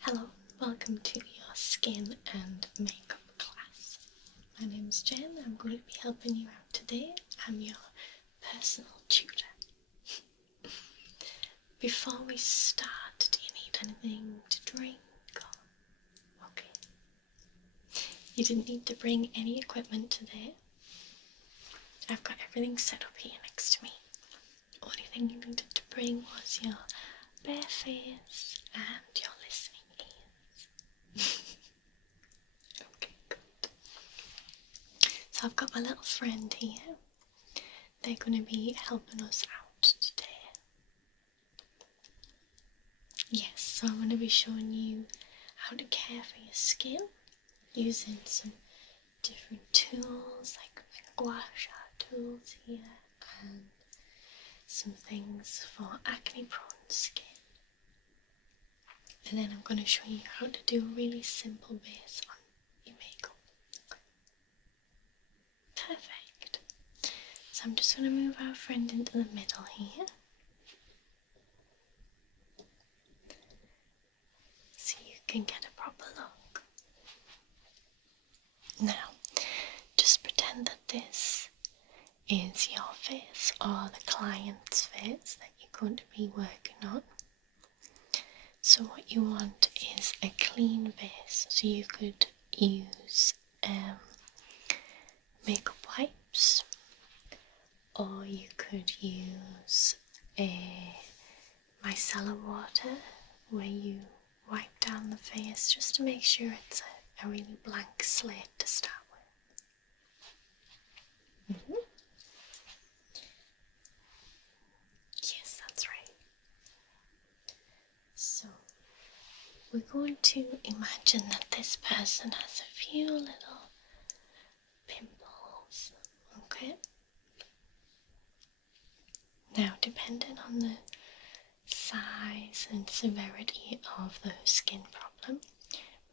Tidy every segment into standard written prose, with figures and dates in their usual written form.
Hello, welcome to your skin and makeup class. My name is Jen. I'm going to be helping you out today. I'm your personal tutor. Before we start, do you need anything to drink? Okay. You didn't need to bring any equipment today. I've got everything set up here next to me. Only thing you needed to bring was your bare face and your listening ears. Okay, good. So I've got my little friend here. They're going to be helping us out today. Yes, so I'm going to be showing you how to care for your skin using some different tools like gua sha tools here and some things for acne prone skin. And then I'm going to show you how to do a really simple base on your makeup. Perfect. So I'm just going to move our friend into the middle here. So you can get a proper look. Now, just pretend that this is your face or the client's face that you're going to be working on. So what you want is a clean base. So you could use makeup wipes, or you could use a micellar water where you wipe down the face just to make sure it's a really blank slate to start with. Yes, that's right. So we're going to imagine that this person has a few little pimples, okay? Now, depending on the size and severity of the skin problem,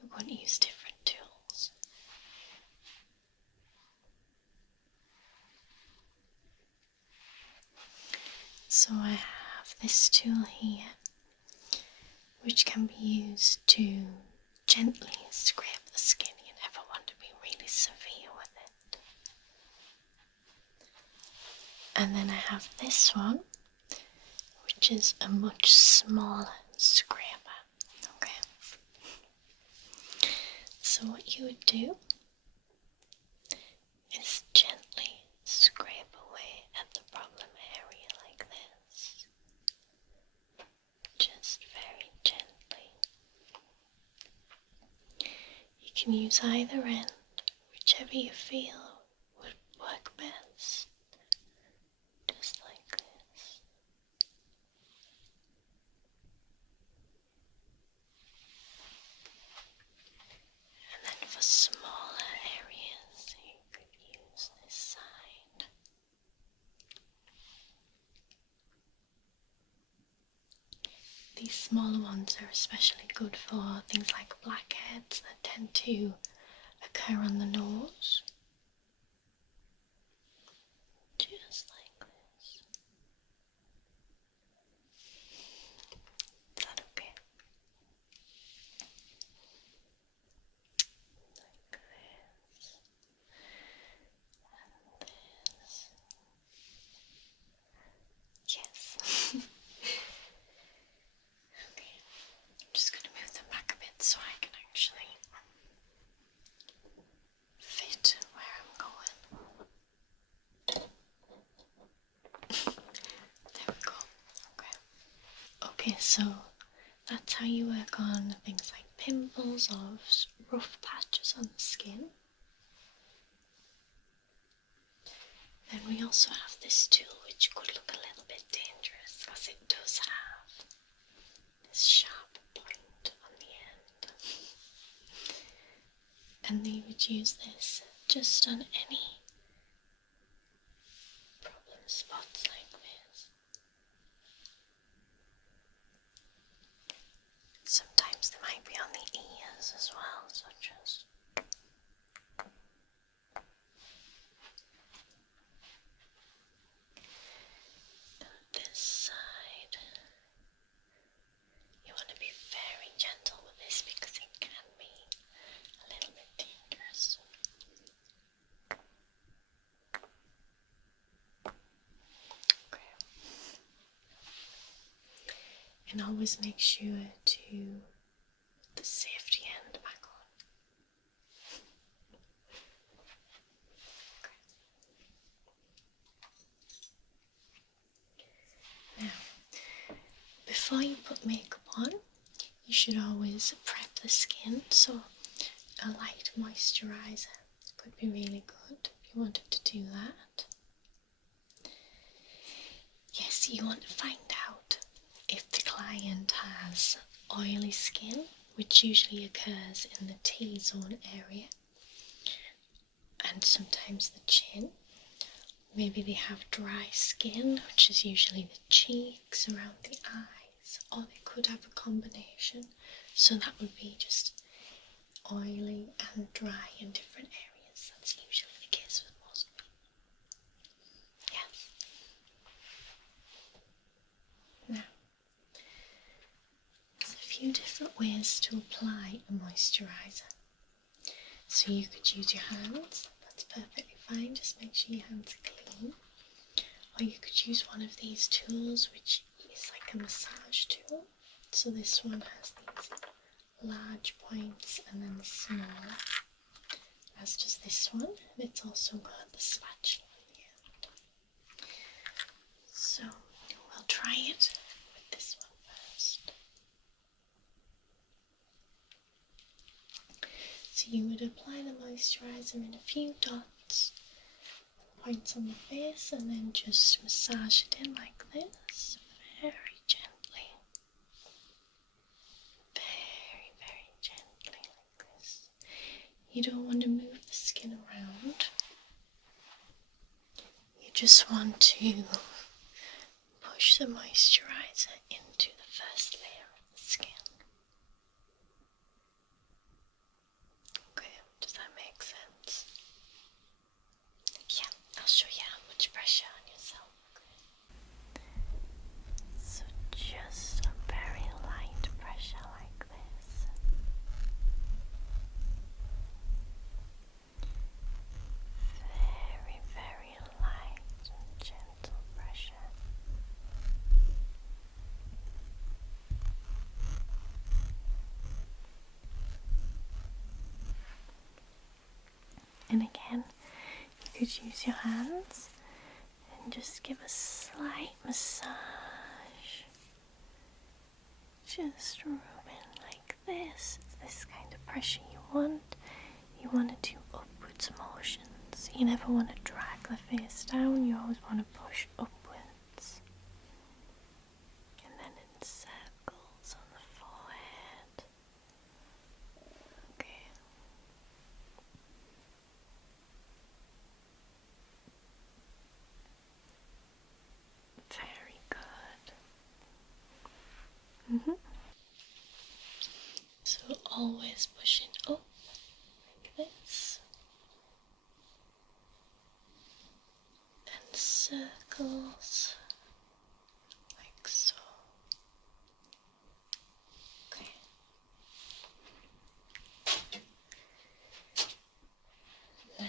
we're going to use different tools. So I have this tool here, which can be used to gently scrape the skin. You never want to be really severe with it. And then I have this one, which is a much smaller scraper. Okay. So what you would do is gently scrape away at the problem area like this. Just very gently. You can use either end, whichever you feel would work best. Just like this. And then for smaller areas, you could use this side. These smaller ones are especially good for things like blackheads that tend to occur on the nose. Just like this. Is that okay? Like this. And this. Yes. Okay. I'm just going to move them back a bit so I can actually fit where I'm going. There we go. Okay. Okay, so that's how you work on things like pimples or rough patches on the skin. Then we also have this tool which could look a little bit dangerous because it does have this sharp point on the end. And they would use this just on any problem spots like this. Sometimes they might be on the ears as well, so just this side. You want to be very gentle with this can always make sure to put the safety end back on. Now, before you put makeup on, you should always prep the skin, so a light moisturiser could be really good if you wanted to do that. Yes, you want to find out if the client has oily skin, which usually occurs in the T-zone area, and sometimes the chin. Maybe they have dry skin, which is usually the cheeks, around the eyes, or they could have a combination. So that would be just oily and dry in different areas. That's usually the case with most people. Yes. Now, there's a few different ways to apply a moisturiser. So you could use your hands, that's perfectly fine, just make sure your hands are clean. Or you could use one of these tools, which is like a massage tool. So this one has these large points and then smaller, as does this one, and it's also got the spatula on the end. So we'll try it with this one first. So you would apply the moisturiser in a few dots, points on the face, and then just massage it in like this, very gently. Very, very gently like this. You don't want to move the skin around. You just want to push the moisturiser into the first layer of the skin. Okay, does that make sense? Yeah, I'll show you how much pressure on yourself. So just a very light pressure like this. Very, very light and gentle pressure. And again, you could use your hands and just give a slight massage. Just rub in like this. It's this kind of pressure you want. You want to do upwards motions. You never want to drag the face down. You always want to push upwards. And then in circles on the forehead. Okay. Very good. So always pushing up like this. And circles like so. Okay. Now,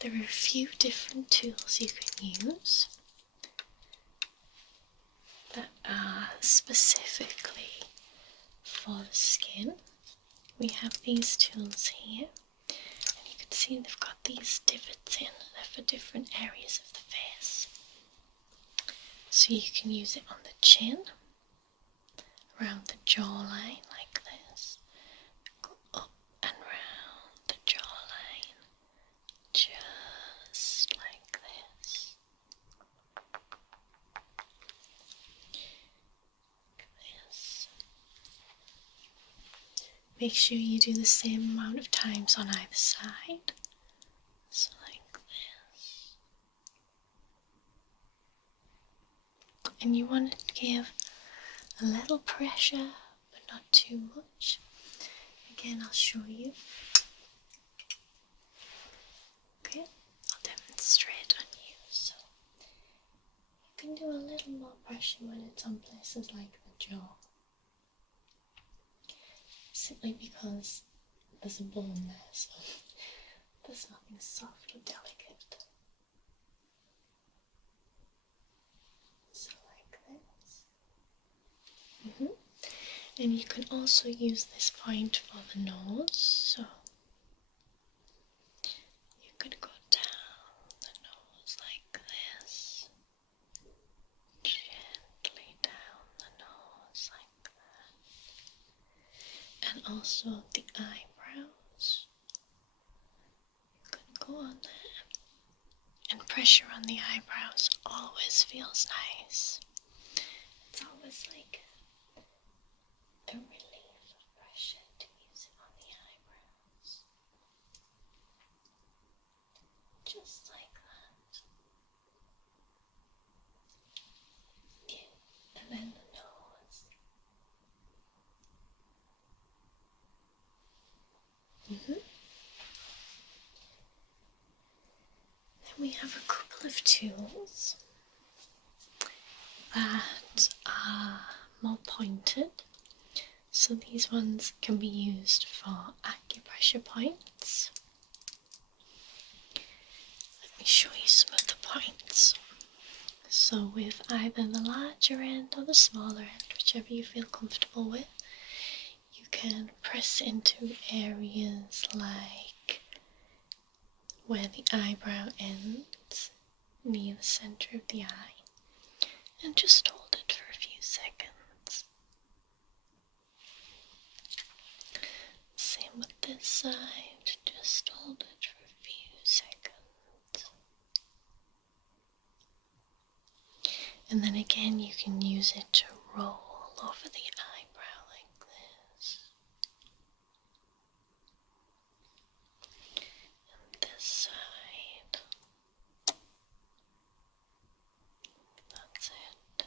there are a few different tools you can use that are specifically for the skin. We have these tools here, and you can see they've got these divots in. They're for different areas of the face. So you can use it on the chin, around the jawline like this, go up and round the jawline, just like this. Make sure you do the same amount of times on either side. So like this. And you want to give a little pressure, but not too much. Again, I'll show you. Okay, I'll demonstrate on you. So you can do a little more pressure when it's on places like the jaw. Simply because there's a bone there, so there's nothing soft or delicate. And you can also use this point for the nose, so you could go down the nose like this, gently down the nose like that, and also the eyebrows. You can go on there, and pressure on the eyebrows always feels nice. It's always like a relief of pressure to use it on the eyebrows. Just like that. Yeah. And then the nose. Then we have a couple of tools that are more pointed. So these ones can be used for acupressure points. Let me show you some of the points. So with either the larger end or the smaller end, whichever you feel comfortable with, you can press into areas like where the eyebrow ends, near the centre of the eye, and just hold it for a few seconds. Same with this side, just hold it for a few seconds. And then again, you can use it to roll over the eyebrow like this. And this side. That's it.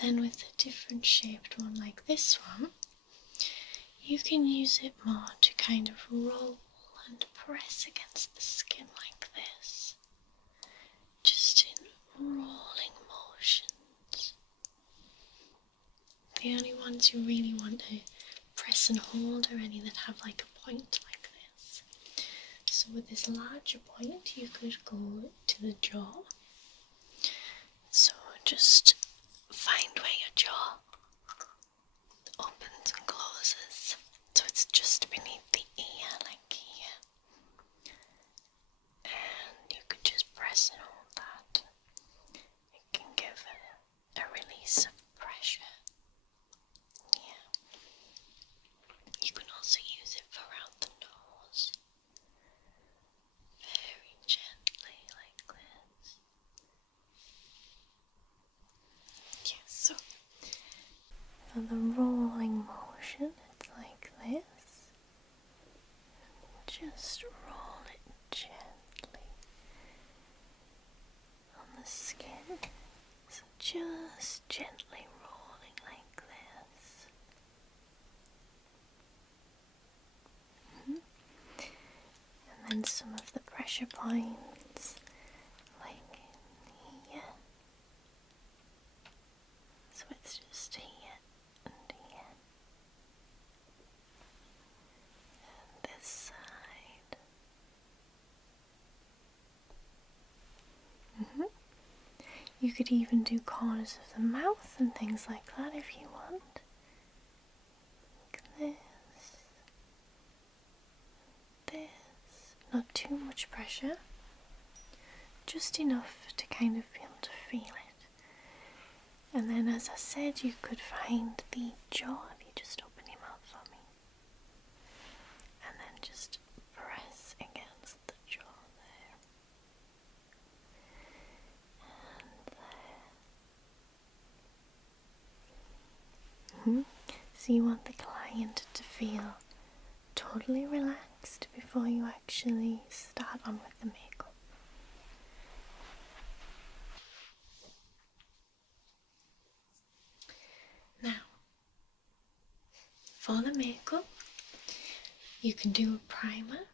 Then with a different shaped one like this one, you can use it more to kind of roll and press against the skin like this, just in rolling motions. The only ones you really want to press and hold are any that have like a point like this. So with this larger point, you could go to the jaw. So just find where your jaw opens and closes. So it's just beneath the ear, like here. And you could just press and hold that. It can give a release of pressure. Yeah. You can also use it for around the nose. Very gently, like this. Yeah, so for the rolling motion, it's like this. Just roll it gently on the skin. So just gently rolling like this. And then some of the pressure points, like here. So it's just here and here. And this side. You could even do corners of the mouth and things like that if you want. Like this. This. Not too much pressure. Just enough to kind of be able to feel it. And then, as I said, you could find the jaw if you just open your mouth for me. And then just press against the jaw there. And there. So you want the client to feel totally relaxed before you actually start on with the makeup. Now, for the makeup, you can do a primer.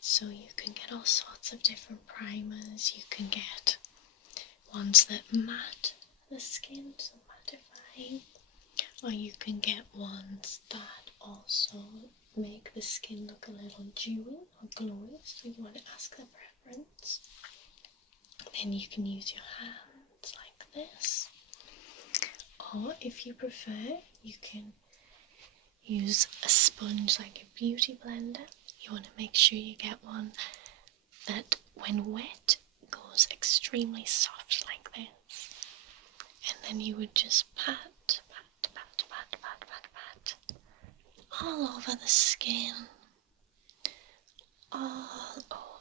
So you can get all sorts of different primers. You can get ones that matte the skin, so mattifying, or you can get ones that also make the skin look a little dewy or glowy, so you want to ask their preference. then you can use your hands like this, or if you prefer, you can use a sponge like a beauty blender. You want to make sure you get one that when wet goes extremely soft like this, and then you would just pat, pat, pat, pat, pat, pat, pat all over the skin, all over.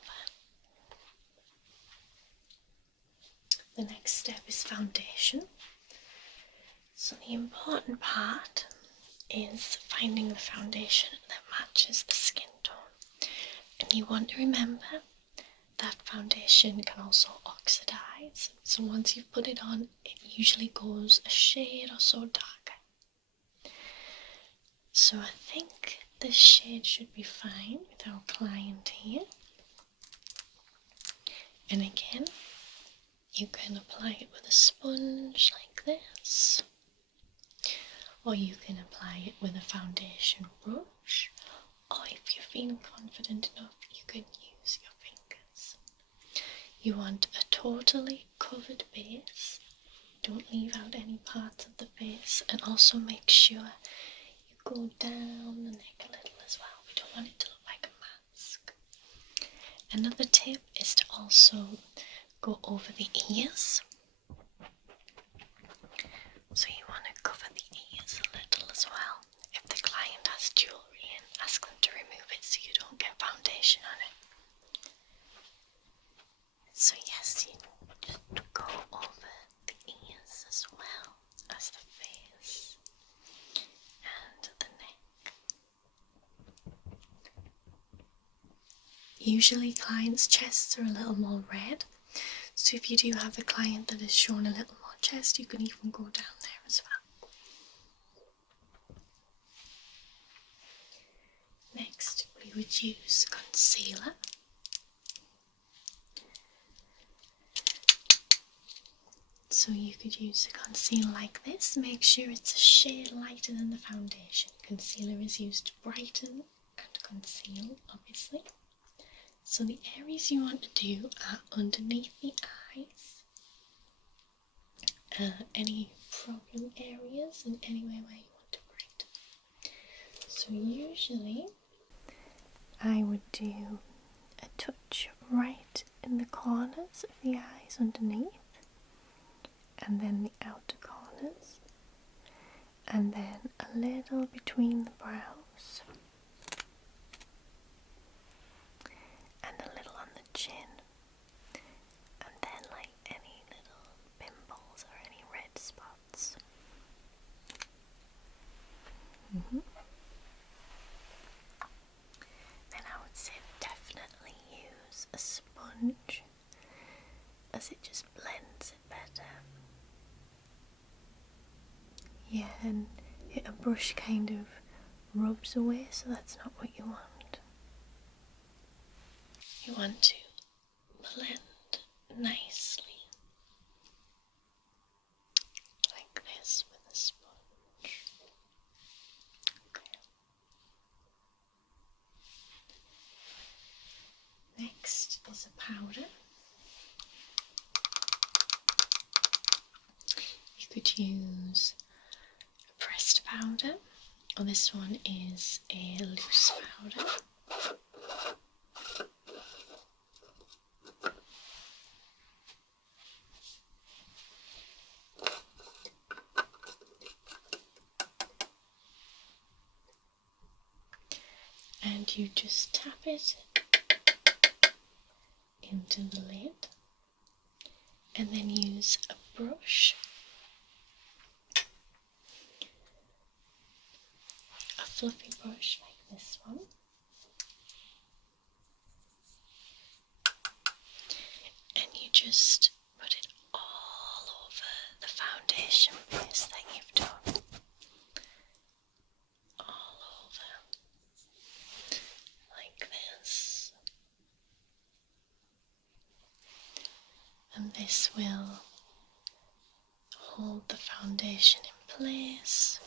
The next step is foundation. So the important part is finding the foundation that matches the skin tone. And you want to remember that foundation can also oxidize. So once you've put it on, it usually goes a shade or so darker. So I think this shade should be fine with our client here. And again, you can apply it with a sponge like this, or you can apply it with a foundation brush, or if you're feeling confident enough, you can use your fingers. You want a totally covered base. Don't leave out any parts of the face, and also make sure you go down the neck a little as well. We don't want it to look like a mask. Another tip is to also go over the ears. So you want to cover the ears a little as well. If the client has jewellery in, ask them to remove it so you don't get foundation on it. So yes, you just go over the ears as well as the face and the neck. Usually clients' chests are a little more red, so if you do have a client that is showing a little more chest, you can even go down there as well. Next, we would use concealer. So you could use a concealer like this. Make sure it's a shade lighter than the foundation. Concealer is used to brighten and conceal, obviously. So the areas you want to do are underneath the eyes, any problem areas, and anywhere where you want to brighten. So usually I would do a touch right in the corners of the eyes underneath, and then the outer corners, and then a little between the brows, and a little on the chin, and then like any little pimples or any red spots. Then I would say definitely use a sponge, as it just blends it better. Yeah, and a brush kind of rubs away, so that's not what you want. You want to blend nicely, like this with a sponge. Okay. Next is a powder. You could use a pressed powder, or this one is a loose powder. And you just tap it into the lid, and then use a brush, a fluffy brush like this one, and you just put it all over the foundation base that you've done. All over, like this. And this will hold the foundation in place.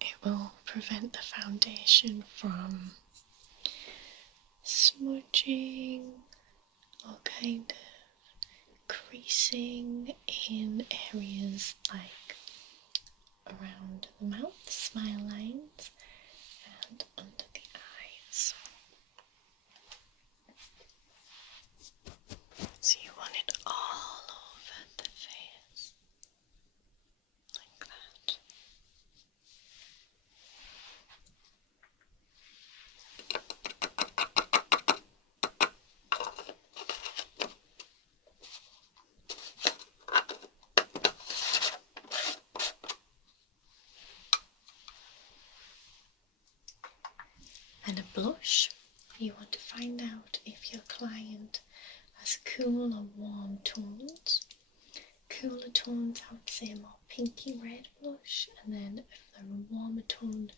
It will prevent the foundation from smudging or kind of creasing in areas like around the mouth, the smile lines, and under the eyes. So you want it all over the face, like that. And a blush, you want to find out if your client has cool or warm tones. Cooler tones, I would say a more pinky red blush, and then if they're a warmer tone,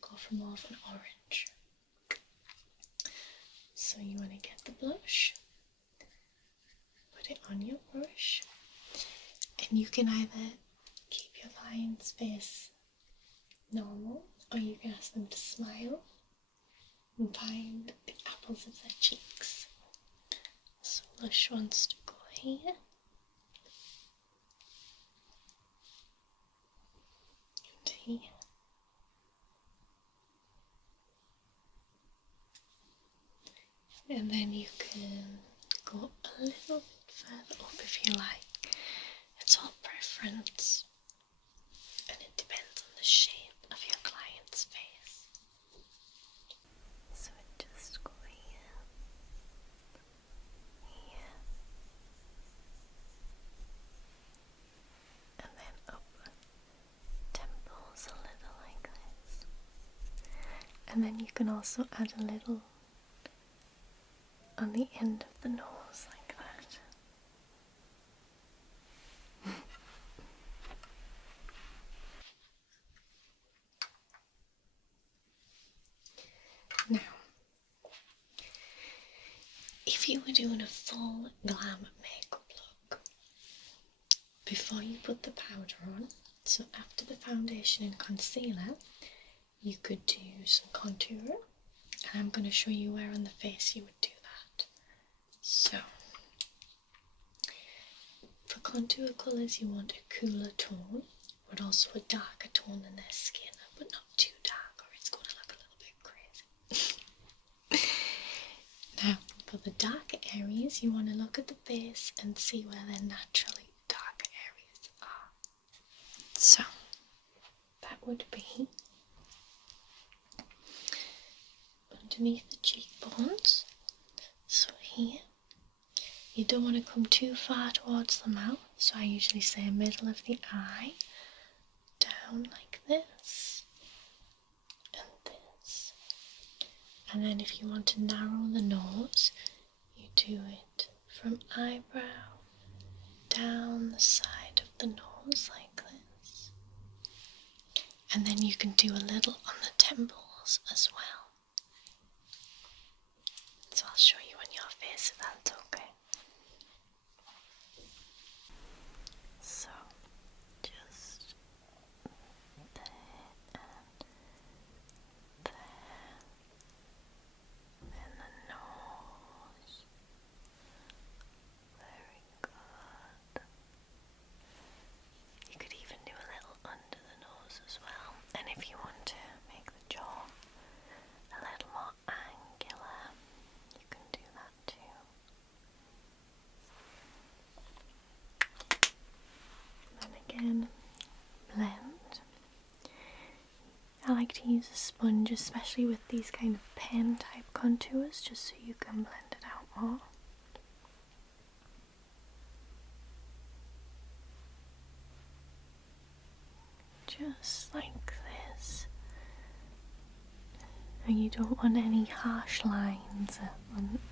go for more of an orange. So you want to get the blush, put it on your brush, and you can either keep your client's face normal, or you can ask them to smile and find the apples of their cheeks. So blush wants to go here, and here. And then you can go a little bit further up if you like. It's all preference, and it depends on the shape of your client's face. So it just go here, here, and then up temples a little like this. And then you can also add a little on the end of the nose like that. Now, if you were doing a full glam makeup look, before you put the powder on, so after the foundation and concealer, you could do some contour, and I'm going to show you where on the face you would do that. So, for contour colours you want a cooler tone, but also a darker tone than their skin, but not too dark or it's going to look a little bit crazy. Now, for the darker areas, you want to look at the base and see where their naturally darker areas are. So, that would be underneath the cheekbones. So here, you don't want to come too far towards the mouth, so I usually say middle of the eye, down like this, and this. And then if you want to narrow the nose, you do it from eyebrow down the side of the nose like this. And then you can do a little on the temples as well. So I'll show you on your face if that's okay. So just there and there, and the nose. Very good. You could even do a little under the nose as well. And if you want to make the jaw a little more angular, you can do that too. And again, blend. I like to use a sponge, especially with these kind of pen type contours, just so you can blend it out more. Just like this. And you don't want any harsh lines.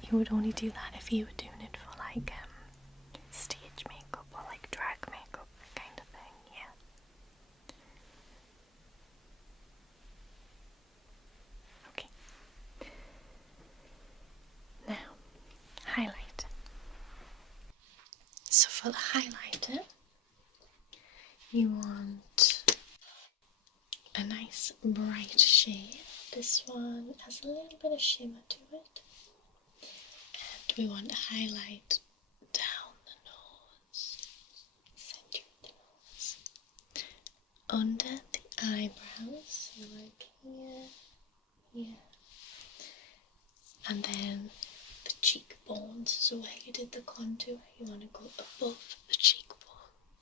You would only do that if you were doing it for like stage makeup or like drag makeup kind of thing, yeah. Okay. Now, highlight. So for the highlighter, you want a nice bright shade. This one has a little bit of shimmer to it. And we want to highlight down the nose, center of the nose, under the eyebrows, so like here, here, and then the cheekbones. So where you did the contour, you want to go above the cheekbones,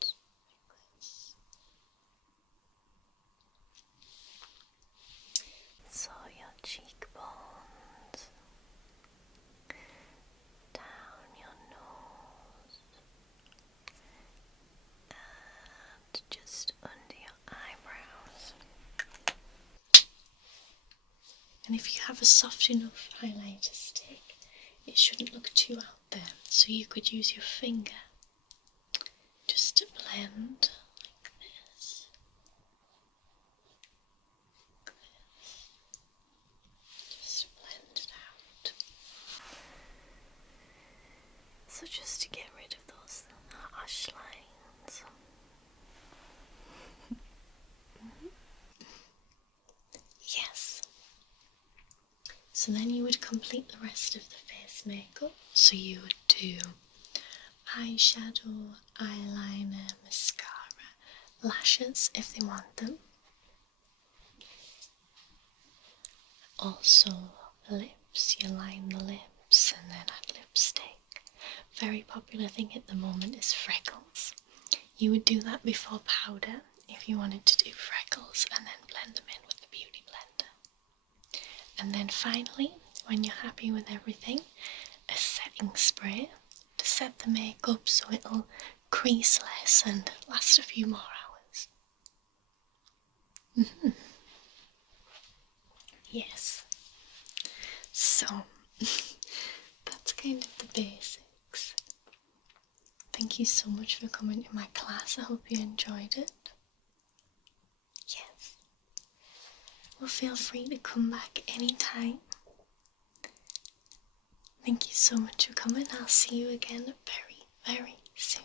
like this. So your cheekbones, down your nose, and just under your eyebrows. And if you have a soft enough highlighter stick, it shouldn't look too out there. So you could use your finger just to blend like this. Like this. Just to blend it out. So just to get rid of those harsh lines. Yes. So then you would complete the rest of the face makeup. So you would do eyeshadow, eyeliner, mascara, lashes if they want them. Also lips, you line the lips and then add lipstick. Very popular thing at the moment is freckles. You would do that before powder if you wanted to do freckles, and then blend them in with the beauty blender. And then finally, when you're happy with everything, a setting spray to set the makeup so it'll crease less and last a few more hours. Yes. So, that's kind of the basics. Thank you so much for coming to my class. I hope you enjoyed it. Yes. Well, feel free to come back anytime. Thank you so much for coming. I'll see you again very, very soon.